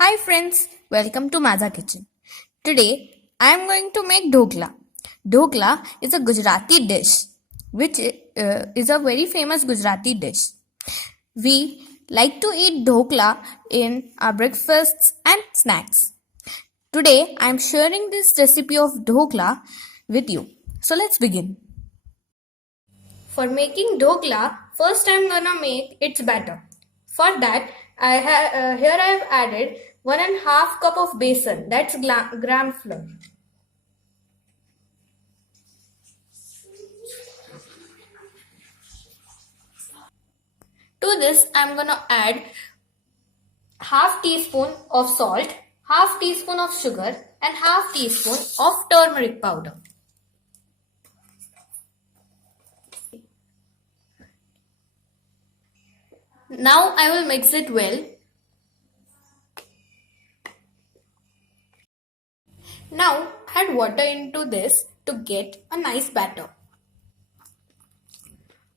Hi friends, welcome to Majha kitchen. Today I am going to make dhokla. Dhokla is a Gujarati dish which is a very famous Gujarati dish. We like to eat dhokla in our breakfasts and snacks. Today I am sharing this recipe of dhokla with you. So let's begin. For making dhokla, first I am gonna make its batter. For that, here I have added 1.5 cup of besan, that's gram flour. To this, I am gonna add half teaspoon of salt, half teaspoon of sugar, and half teaspoon of turmeric powder. Now I will mix it well. Now add water into this to get a nice batter.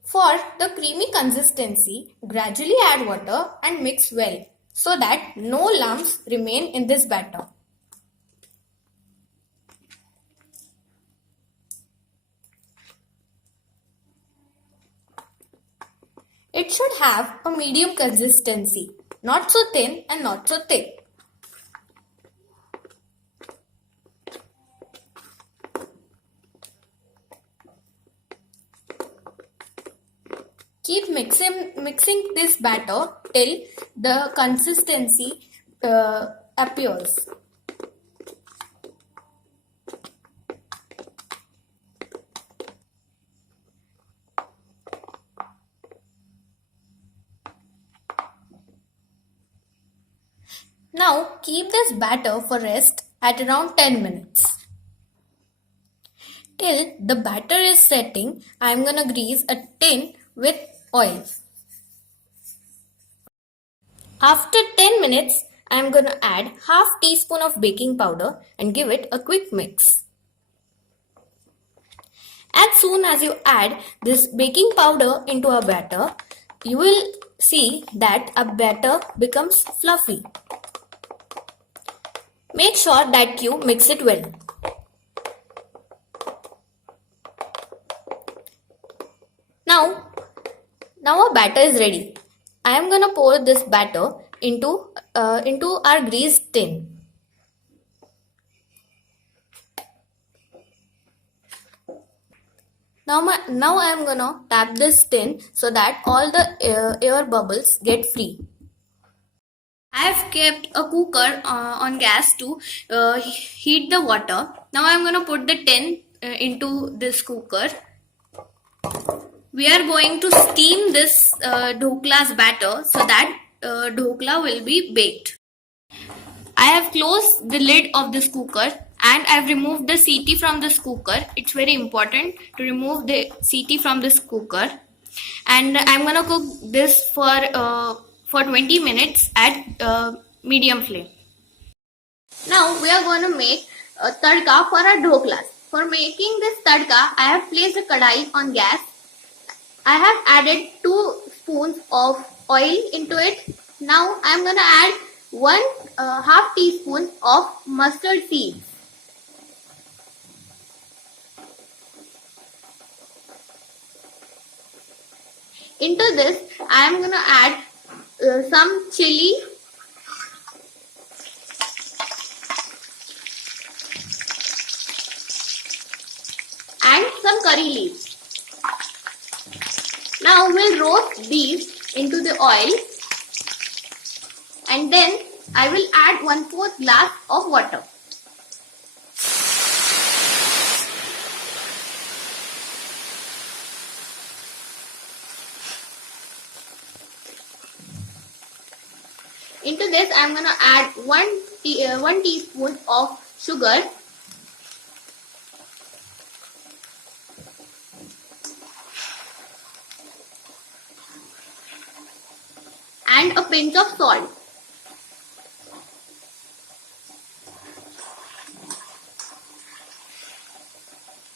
For the creamy consistency, gradually add water and mix well so that no lumps remain in this batter. It should have a medium consistency, not so thin and not so thick. Keep mixing this batter till the consistency appears. Now keep this batter for rest at around 10 minutes. Till the batter is setting, I am gonna grease a tin with oil. After 10 minutes, I am gonna add half teaspoon of baking powder and give it a quick mix. As soon as you add this baking powder into a batter, you will see that a batter becomes fluffy. Make sure that you mix it well. Now our batter is ready. I am gonna pour this batter into our greased tin. Now I am gonna tap this tin so that all the air bubbles get free. I have kept a cooker on gas to heat the water. Now I am gonna put the tin into this cooker. We are going to steam this dhokla's batter so that dhokla will be baked. I have closed the lid of this cooker and I have removed the CT from this cooker. It's very important to remove the CT from this cooker. And I'm gonna cook this for 20 minutes at medium flame. Now we are going to make a tadka for our dhoklas. For making this tadka, I have placed a kadai on gas. I have added 2 spoons of oil into it. Now I am going to add 1/2 teaspoon of mustard seeds. Into this, I am going to add some chili and some curry leaves. Now we'll roast these into the oil and then I will add 1/4 glass of water. Into this I am going to add 1 teaspoon of sugar and a pinch of salt.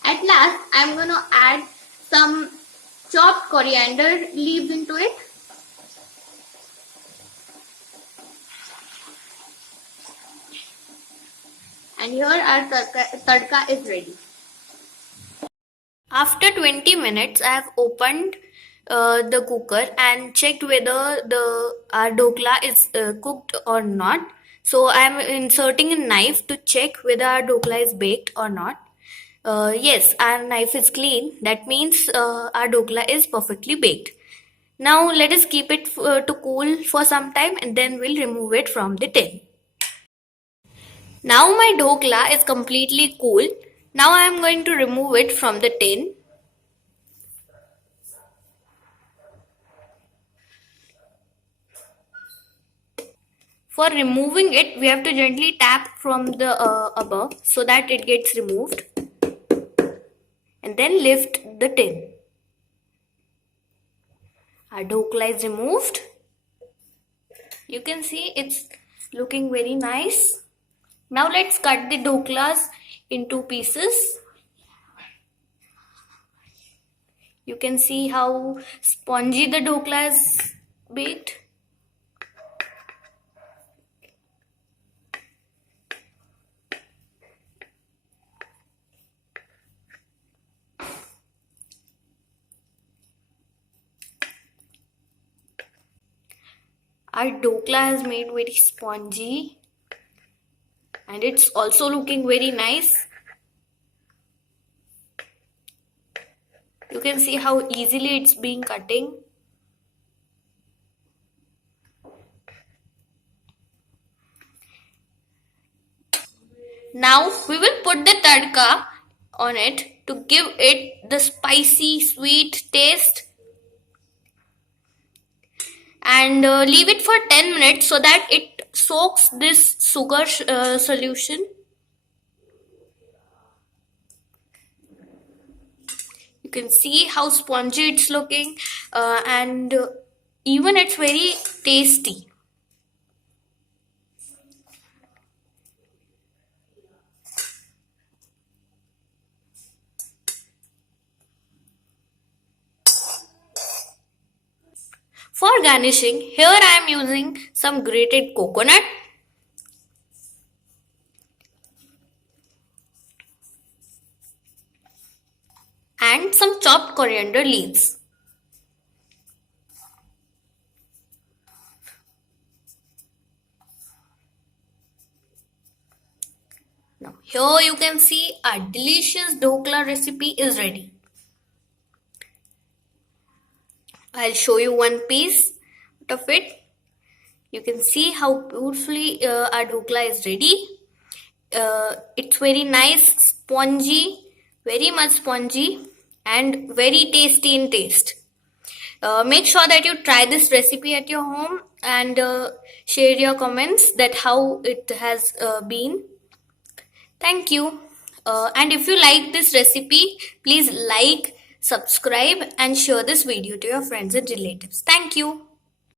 At last, I am going to add some chopped coriander leaves into it. And here our tadka is ready. After 20 minutes, I have opened the cooker and checked whether our dhokla is cooked or not. So I am inserting a knife to check whether our dhokla is baked or not. Yes, our knife is clean. That means our dhokla is perfectly baked. Now let us keep it to cool for some time and then we'll remove it from the tin. Now my dhokla is completely cool. Now I am going to remove it from the tin. For removing it, we have to gently tap from the above so that it gets removed and then lift the tin. Our dhokla is removed. You can see it's looking very nice. Now let's cut the dhoklas into pieces. You can see how spongy the dhokla is baked. Our dhokla has made very spongy and it's also looking very nice. You can see how easily it's being cutting. Now we will put the tadka on it to give it the spicy sweet taste and leave it for 10 minutes so that it soaks this sugar solution. You can see how spongy it's looking and even it's very tasty. For garnishing, here I am using some grated coconut and some chopped coriander leaves. Now here you can see our delicious dhokla recipe is ready. I'll show you one piece of it. You can see how beautifully our dhokla is ready. It's very nice, spongy, very much spongy and very tasty in taste. Make sure that you try this recipe at your home and share your comments that how it has been. Thank you. And if you like this recipe, please like, subscribe and share this video to your friends and relatives. Thank you.